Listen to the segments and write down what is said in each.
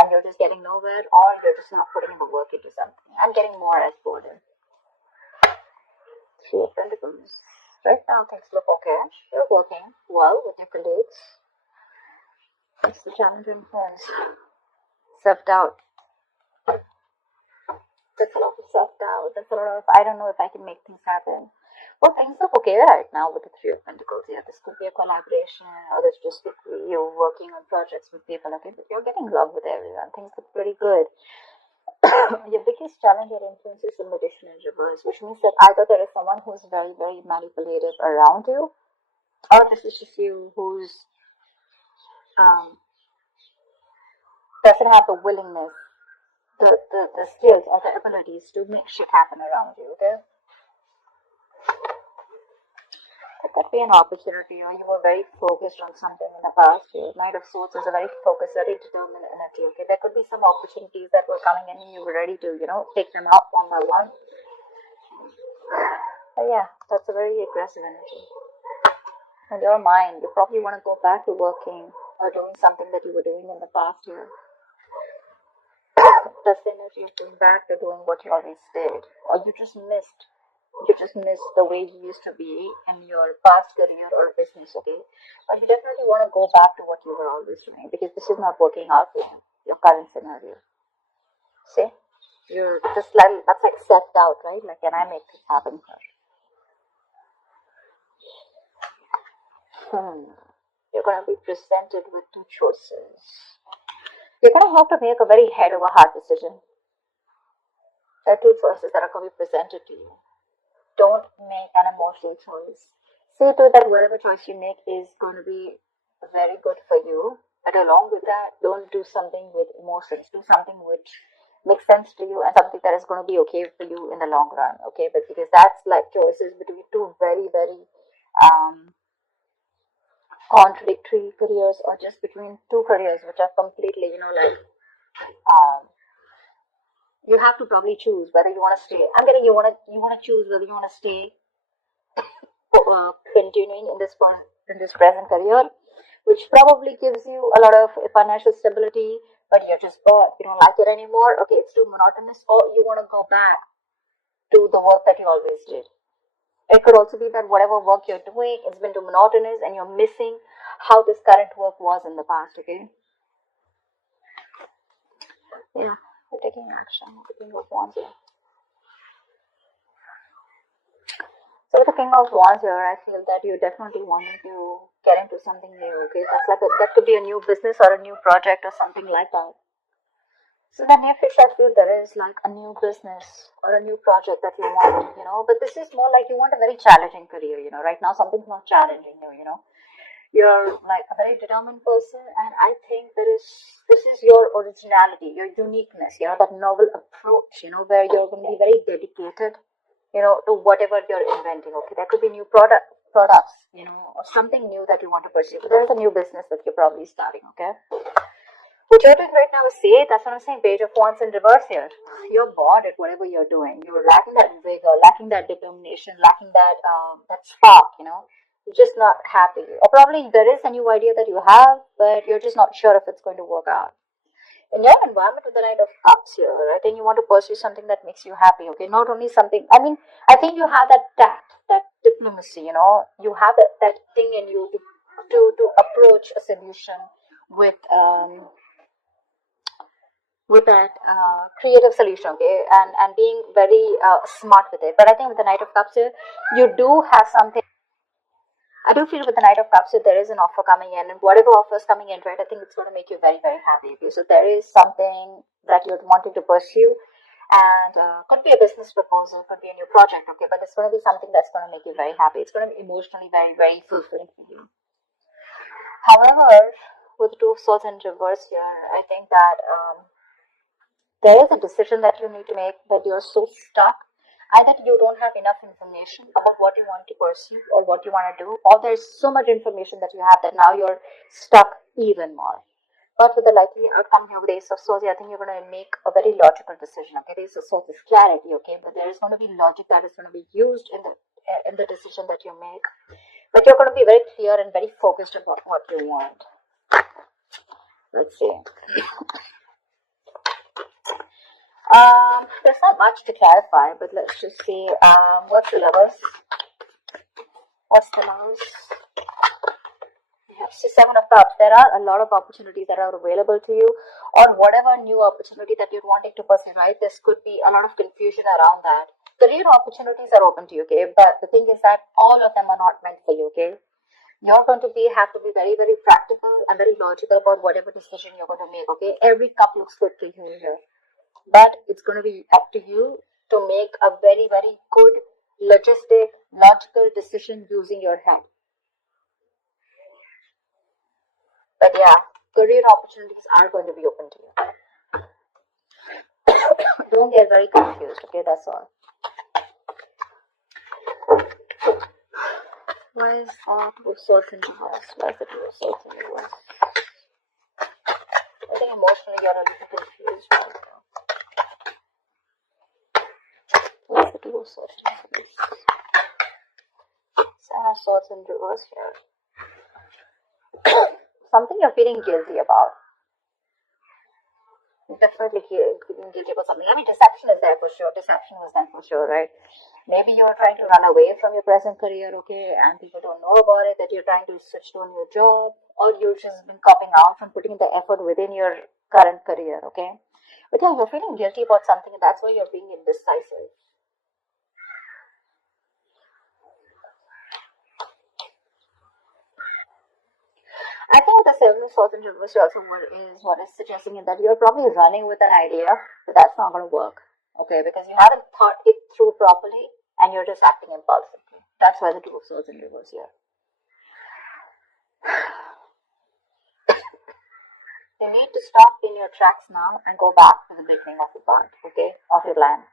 and you're just getting nowhere, or you're just not putting the work into something. I'm getting more as burden. Three of Pentacles. Right now things look okay. You're working well with your colleagues. That's the challenge influence. Self-doubt. That's a lot of self-doubt. That's a lot of, I don't know if I can make things happen. Well, things look okay right now with the Three of Pentacles. Yeah, this could be a collaboration, or this just could be you working on projects with people. Okay, but you're getting along with everyone. Things look pretty good. Your biggest challenge or influence is the Magician in reverse, which means that either there is someone who's very, very manipulative around you, or this is just you who's doesn't have the willingness, the skills or the abilities to make shit happen around you. Okay. That could be an opportunity, or you were very focused on something in the past. Your Knight of Swords is a very focused, very determined energy. Okay, there could be some opportunities that were coming in and you were ready to, take them out one by one. But yeah, that's a very aggressive energy. In your mind, you probably want to go back to working or doing something that you were doing in the past year. That's the energy of going back to doing what you always did, or you just missed the way you used to be in your past career or business. Okay, but you definitely want to go back to what you were always doing, because this is not working out for you, your current scenario. See, you're just like, that's like self-doubt, right? Like, can I make this happen here? You're going to be presented with two choices. You're going to have to make a very head over heart decision. There are two choices that are going to be presented to you. Don't make an emotional choice. See to it that whatever choice you make is going to be very good for you. But along with that, don't do something with emotions. Do something which makes sense to you and something that is going to be okay for you in the long run. Okay, but because that's like choices between two very, very contradictory careers, or just between two careers which are completely, you have to probably choose whether you want to stay. I'm getting you want to choose whether you want to stay continuing in this present career, which probably gives you a lot of financial stability, but you're just bored. You don't like it anymore. Okay, it's too monotonous, or you want to go back to the work that you always did. It could also be that whatever work you're doing, it's been too monotonous, and you're missing how this current work was in the past. Okay. Yeah, we're taking action. The King of Wands here. So with the King of Wands here, I feel that you definitely wanting to get into something new. Okay, that could be a new business or a new project or something like that. So in the near future, I feel there is like a new business or a new project that you want, But this is more like you want a very challenging career, Right now, something's not challenging you, You're like a very determined person, and I think this is your originality, your uniqueness, that novel approach, where you're going to be very dedicated, to whatever you're inventing. Okay, there could be new products, or something new that you want to pursue. But there's a new business that you're probably starting. Okay. What you're doing right now is that's what I'm saying, Page of Wands in reverse here. You're bored at whatever you're doing. You're lacking that vigor, lacking that determination, lacking that spark, You're just not happy. Or probably there is a new idea that you have, but you're just not sure if it's going to work out. In your environment with the Knight of Cups here, I think you want to pursue something that makes you happy, okay? Not only something, I think you have that tact, that diplomacy, You have that thing in you to approach a solution with that creative solution, okay, and being very smart with it. But I think with the Knight of Cups here, you do have something. I do feel with the Knight of Cups here, there is an offer coming in, and whatever offer is coming in, right, I think it's going to make you very, very happy. Okay? So there is something that you're wanting to pursue, and could be a business proposal, could be a new project, okay, but it's going to be something that's going to make you very happy. It's going to be emotionally very, very fulfilling for you. However, with the Two of Swords in reverse here, I think that there is a decision that you need to make, but you're so stuck. Either you don't have enough information about what you want to pursue or what you want to do, or there's so much information that you have that now you're stuck even more. But with the likely outcome here with the Ace of Swords, I think you're going to make a very logical decision. Okay, the Ace of Swords is clarity, okay, but there is going to be logic that is going to be used in the decision that you make. But you're going to be very clear and very focused about what you want. Let's see. There's not much to clarify, but let's just see. What's the levels? What's the levels? It's just Seven of Cups. There are a lot of opportunities that are available to you, or whatever new opportunity that you're wanting to pursue, right? This could be a lot of confusion around that. Career opportunities are open to you, okay? But the thing is that all of them are not meant for you, okay? You're going to have to be very, very practical and very logical about whatever decision you're going to make, okay? Every cup looks good to you here, but it's going to be up to you to make a very, very good logical decision using your head. But yeah, career opportunities are going to be open to you. Don't get very confused, okay? That's all. Why is Two of Swords in reverse? Why is the Two of Swords in reverse? I think emotionally you're a little confused right now. What's the Two of Swords in reverse? Seven of Swords in reverse here. Something you're feeling guilty about. Definitely feeling guilty about something. I mean, deception is there for sure. Deception was there for sure, right? Maybe you're trying to run away from your present career, okay, and people don't know about it, that you're trying to switch to a new job, or you've just been copping out from putting the effort within your current career, okay? But yeah, you're feeling guilty about something, and that's why you're being indecisive. I think the Seven of Swords in reverse also what is suggesting is that you're probably running with an idea, but that's not going to work, okay, because you haven't thought it through properly, and you're just acting impulsively. That's why the Two of Swords in reverse here. You need to stop in your tracks now and go back to the beginning of the part, okay, of your plan.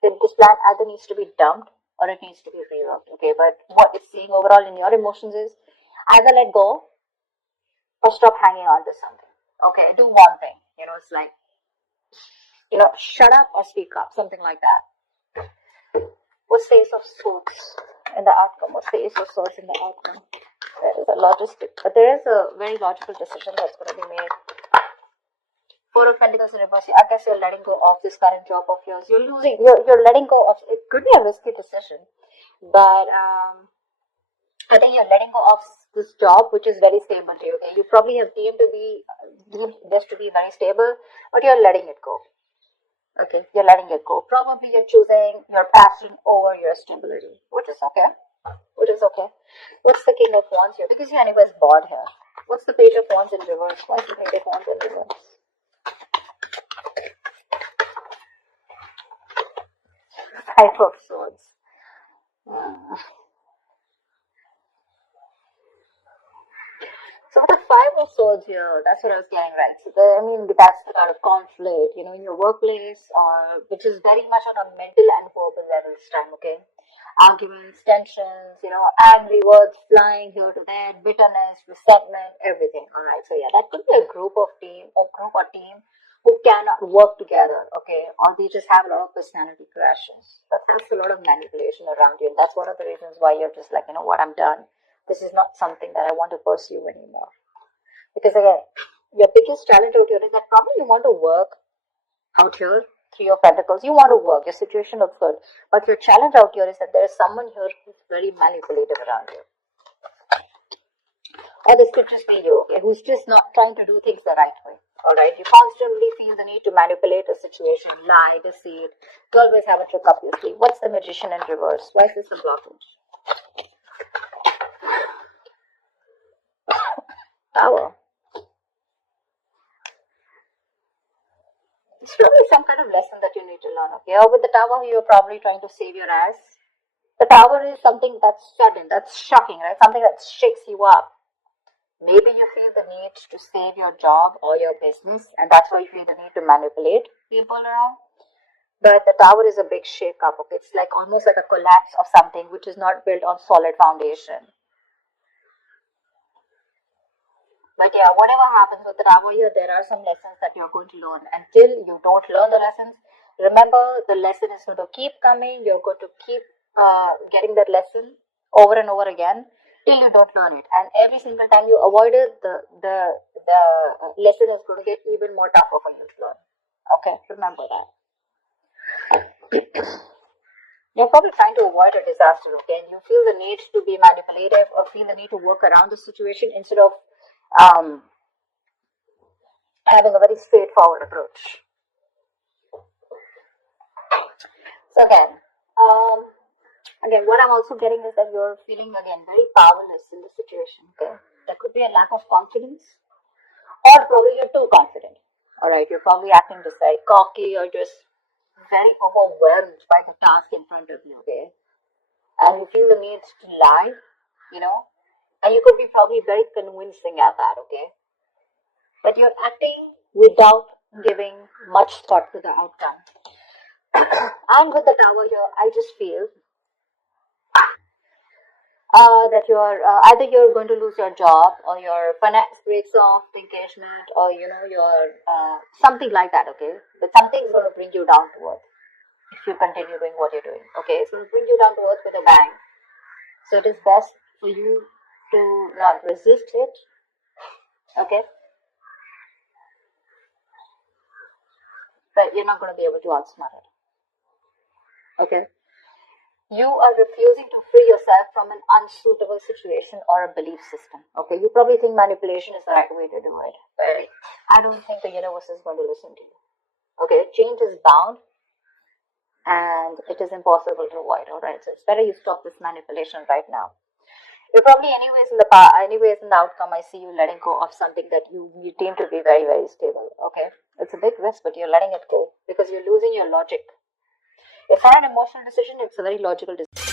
This plan either needs to be dumped or it needs to be reworked, okay, but what it's saying overall in your emotions is either let go or stop hanging on to something, okay, do one thing, it's like, shut up or speak up, something like that. What's the Ace of Swords in the outcome? What's the Ace of Swords in the outcome? There is a very logical decision that's going to be made. Four of Pentacles in reverse. I guess you're letting go of this current job of yours. You're letting go of, it could be a risky decision, but I think you're letting go of this job, which is very stable to you. Okay, you probably have deemed this to be very stable, but you're letting it go. Okay, you're letting it go. Probably you're choosing your passion over your stability, which is okay. What's the King of Wands here? Because your anyway is bored here. What's the Page of Wands in reverse? What's the Page of Wands in reverse? Five of Swords. So with the Five of Swords here, that's what I was getting right. So that's the kind of conflict, in your workplace, or which is very much on a mental and verbal level this time, okay? Arguments, tensions, angry words flying here to there, bitterness, resentment, everything. Alright, so yeah, that could be a group or team who cannot work together, okay? Or they just have a lot of personality crashes. That's a lot of manipulation around you, and that's one of the reasons why you're just like, what, I'm done. This is not something that I want to pursue anymore. Because again, your biggest challenge out here is that probably you want to work out here, Three of Pentacles, you want to work, your situation looks good. But your challenge out here is that there is someone here who's very manipulative around you. Or this could just be you, okay, who's just not trying to do things the right way. Alright, you constantly feel the need to manipulate a situation, lie, deceive. You always have a trick up your sleeve. What's the Magician in reverse? Why is this a blockage? Tower. It's probably some kind of lesson that you need to learn, okay? Or with the Tower, you're probably trying to save your ass. The Tower is something that's sudden, that's shocking, right? Something that shakes you up. Maybe you feel the need to save your job or your business, and that's why you feel the need to manipulate people around. But the Tower is a big shake up, okay? It's like almost like a collapse of something which is not built on solid foundation. But yeah, whatever happens with the Tower here, there are some lessons that you're going to learn. Until you don't learn the lessons, remember the lesson is going to keep coming. You're going to keep getting that lesson over and over again. till you don't learn it. And every single time you avoid it, the lesson is going to get even more tougher for you to learn. Okay, remember that. You're probably trying to avoid a disaster, okay? And you feel the need to be manipulative or feel the need to work around the situation instead of um, having a very straightforward approach. So um, again, what I'm also getting is that you're feeling again very powerless in the situation. Okay, there could be a lack of confidence, or probably you're too confident. All right, you're probably acting just very cocky or just very overwhelmed by the task in front of you. Okay, and you feel the need to lie, you know, and you could be probably very convincing at that. Okay, but you're acting without giving much thought to the outcome. And with the tower here, I just feel that you're either you're going to lose your job or your finance breaks off the engagement or your something like that. Okay, but something's going to bring you down to earth if you continue doing what you're doing. Okay, it's going to bring you down to earth with a bang. So it is best for you to not resist it. Okay, but you're not going to be able to outsmart it. Okay, you are refusing to free yourself from an unsuitable situation or a belief system. Okay, you probably think manipulation is the right way to do it, but I don't think the universe is going to listen to you. Okay, change is bound and it is impossible to avoid. All right, so it's better you stop this manipulation right now. You're probably anyways in the outcome. I see you letting go of something that you deem to be very very stable. Okay, it's a big risk, but you're letting it go because you're losing your logic. If for an emotional decision, it's a very logical decision.